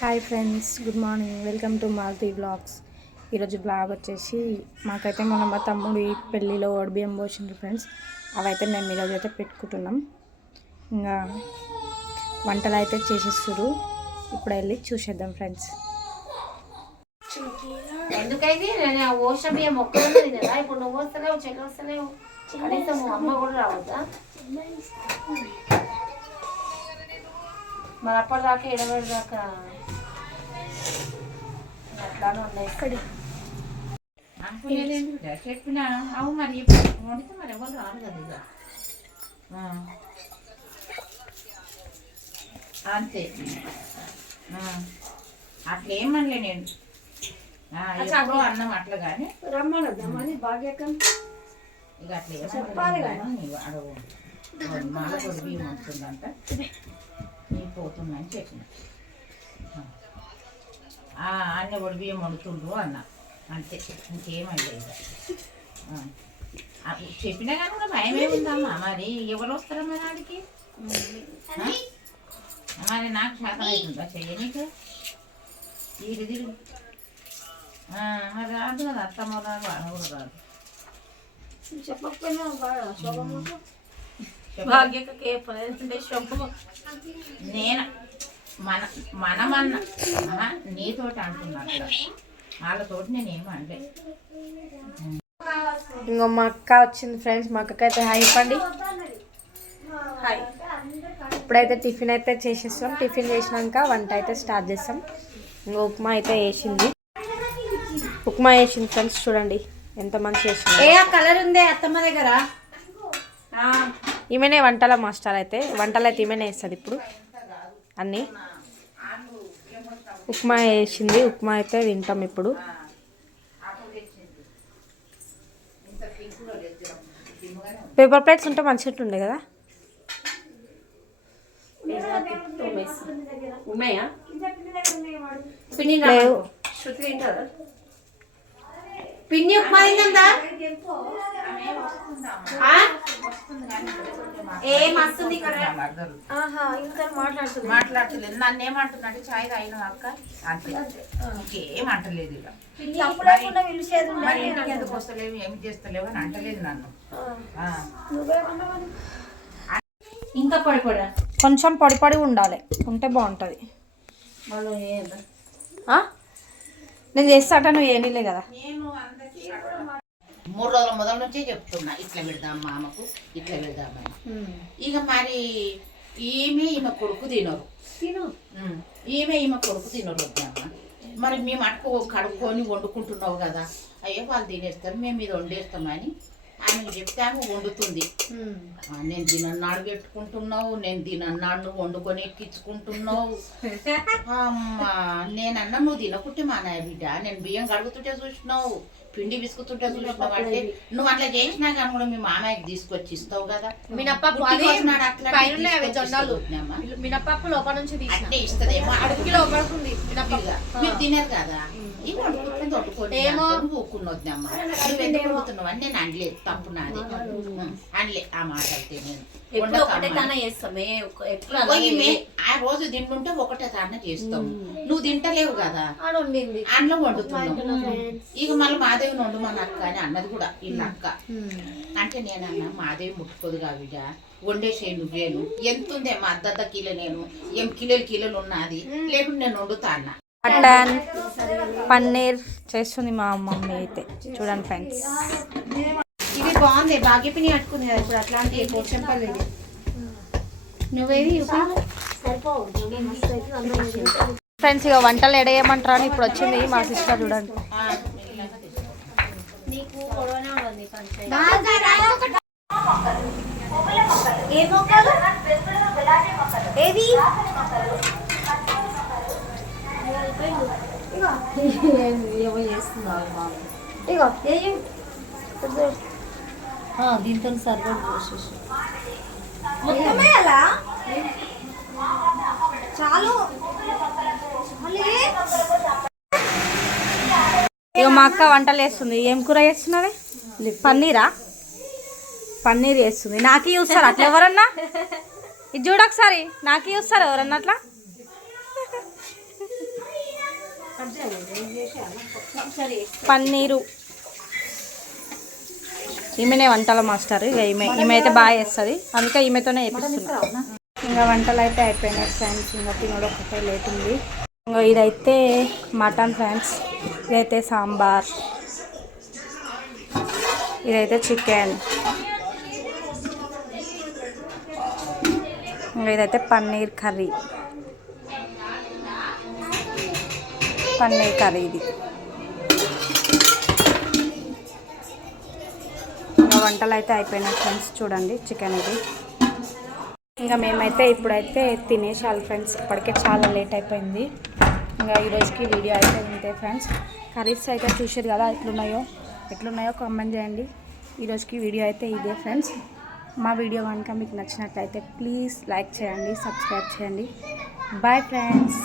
Hi friends, good morning. Welcome to Maruti blogs. ఈరోజు blog వచ్చేసి మాకైతే మా తమ్ముడు ఈ పెళ్ళిలో బియ్యం పోసిండ్రు ఫ్రెండ్స్. అవైతే మేము ఈరోజు అయితే పెట్టుకుంటున్నాం. ఇంకా వంటలు అయితే చేసేస్తారు. ఇప్పుడు వెళ్ళి చూసేద్దాం ఫ్రెండ్స్. ఎందుకైతే నేను ఓష బియ్యం మొక్కలున్నది కదా, ఇప్పుడు నువ్వు వస్తలేవు, చెల్లి వస్తలేవు, కనీసం అమ్మ కూడా రావద్దా? మరి అప్పటిదాకా 20 దాకా అట్లానే ఉన్నాయి. చెప్పినా అవు మరి వండితే మరి ఎవరు రాదు కదా ఇక అంతే. అట్లా ఏమనలే నేను ఎప్పుడో అన్నం అట్లా కానీ రమ్మనొద్దామని భాగ్యకం ఇక అట్లా చెప్పాలి కదా. అడవు మాల కొద్ది బియ్యం వస్తుందంట, నీ పోతుందని చెప్పిన. అన్న పొడి బియ్యం వండుతుండ్రు అన్న, అంతే, ఇంకేమండి ఇక చెప్పినా కానీ కూడా భయమే ఉందమ్మా. మరి ఎవరు వస్తారమ్మా దానికి? మరి నాకు శాతం అవుతుందా చెయ్యనీకు? ఇది మరి రాదు కదా, అత్తమ్మ రాదు, అన్న కూడా రాదు. చెప్పకపోయినా నేను మనమన్నా నీతోటి అంటున్నాను, వాళ్ళతోటి నేనేమో అనలే. ఇంకో మా అక్క వచ్చింది ఫ్రెండ్స్. మా అక్కకైతే హాయ్ చెప్పండి. హాయ్. ఇప్పుడైతే టిఫిన్ అయితే చేసేస్తాం. టిఫిన్ చేసినాక వంట అయితే స్టార్ట్ చేస్తాం. ఇంకా ఉప్మా అయితే వేసింది. ఉప్మా వేసింది ఫ్రెండ్స్, చూడండి ఎంత మంచి వేసింది. ఏ కలర్ ఉందే అత్తమ్మ దగ్గర? ఈమెనే వంటల మాస్టర్. అయితే వంటలు అయితే ఈమెనే వేస్తుంది ఇప్పుడు అన్నీ. ఉప్మా వేసింది. ఉప్మా అయితే తింటాం ఇప్పుడు. పేపర్ ప్లేట్స్ ఉంటే మంచిగా ఉండే కదా. లేవు. పిన్ని ఉప్మా తిందా? మాట్లాడలేదు. నన్ను ఏమంటున్నాడు? చాయ్ తాగిన అక్క అంతే, ఇంకేమంటలేదు. ఇక మరి ఇంటికి ఎందుకు వస్తలేవు, ఏమి చేస్తలేవు అని అంటలేదు నన్ను. ఇంకా పొడి పొడి, కొంచెం పొడి పొడి ఉండాలి, ఉంటే బాగుంటుంది. నేను చేస్తాట, నువ్వు ఏనీలే కదా. 3 రోజుల మొదల నుంచే చెప్తున్నా, ఇట్లా పెడదాం మామకు, ఇట్లా పెడదామని. ఇక మరి ఈమె కొడుకు తినరు, ఈమె కొడుకు తినరు వద్దమ్మా. మరి మేము అట్టుకు కడుక్కొని వండుకుంటున్నావు కదా, అయ్యో వాళ్ళు తినేస్తారు, మేము ఇది వండేస్తామని ఆమెకు చెప్తే ఆమె వండుతుంది. నేను తినన్నాడు పెట్టుకుంటున్నావు, నేను తినన్నాడు నువ్వు వండుకొని ఎక్కించుకుంటున్నావు. అమ్మా నేనన్నా నువ్వు తినకుంటే మా నాయ బిడ్డ, నేను బియ్యం కడుగుతుంటే చూసినావు, పిండి బిసుకుతుంటే చూసినావు అంటే నువ్వు అట్లా చేసినా కానీ కూడా మీ మామయ్యకి తీసుకొచ్చి ఇస్తావు కదా. మినపప్పు లోపల నుంచి అట్లే ఇస్తదేమో, అడుగుకి లోపడుతుంది. మీరు తినరు కదా, ఇవి వండుకుంటుంది వండుకోండి ఊక్కున్నొద్దమ్మా. నువ్వు ఎందుకు వండుతున్నావు అని నేను అనలేదు, తప్పు నాది అనలే. ఆ మాట అయితే నేను ఆ రోజు తింటుంటే ఒకటే తాన చేస్తాము, నువ్వు తింటలేవు కదా, అన్నం వండుతున్నావు. ఇక మళ్ళీ మాదేవిని వండు మన అక్క అని అన్నది కూడా వీళ్ళ అక్క. అంటే నేనన్నా మాదేవి ముట్టుకోదు కావిడ, వండేసే నువ్వేను, ఎంత ఉందేమో అర్ధ కిలో, నేను ఏం కిలోలు ఉన్నది, లేకుంటే నేను వండుతా అన్న. మటన్ పన్నీర్ చేస్తుంది మా మమ్మీ అయితే, చూడండి ఫ్రెండ్స్. ఇది బాగుంది, భాగ్యపిని అట్టుకుంది కదా ఇప్పుడు, అట్లాంటి పోషంపల్లి. నువ్వేది ఫ్రెండ్స్ ఇక వంటలు ఎడేయమంటారా అని ఇప్పుడు వచ్చింది మా సిస్టర్, చూడండి. దీంతో సర్వర్ పోసేసి చాలు. ఇక మా అక్క వంటలు వేస్తుంది. ఏం కూర చేస్తున్నది? పన్నీరా? పన్నీర్ చేస్తుంది. నాకే చూస్తారు అట్లా ఎవరన్నా? ఇది చూడొకసారి, నాకే చూస్తారు ఎవరన్నా అట్లా. పన్నీరు. ఈమెనే వంటల మాస్టర్. ఇక ఈమె అయితే బాగా చేస్తుంది, అందుకే ఈమెతోనే చేపిస్తున్నా. ఇంకా వంటలు అయితే అయిపోయినాయి ఫ్రెండ్స్. ఇంకా తినడం ఒకటే లేట్ ఉంది. ఇంకా ఇదైతే మటన్ ఫ్రెండ్స్, ఇదైతే సాంబార్, ఇదైతే చికెన్, ఇంకా ఇదైతే పన్నీర్ కర్రీ ఇది. ఇంకా వంటలు అయితే అయిపోయినాయి ఫ్రెండ్స్. చూడండి చికెన్ ఇది. ఇంకా మేమైతే ఇప్పుడైతే తినేసాలి ఫ్రెండ్స్. ఇప్పటికే చాలా లేట్ అయిపోయింది. ఇంకా ఈరోజుకి వీడియో అయితే ఇంతే ఫ్రెండ్స్. కర్రీస్ అయితే చూసారు కదా ఎట్లున్నాయో కామెంట్ చేయండి. ఈరోజుకి వీడియో అయితే ఇదే ఫ్రెండ్స్. మా వీడియో కనుక మీకు నచ్చినట్లయితే ప్లీజ్ లైక్ చేయండి, సబ్స్క్రైబ్ చేయండి. Bye friends.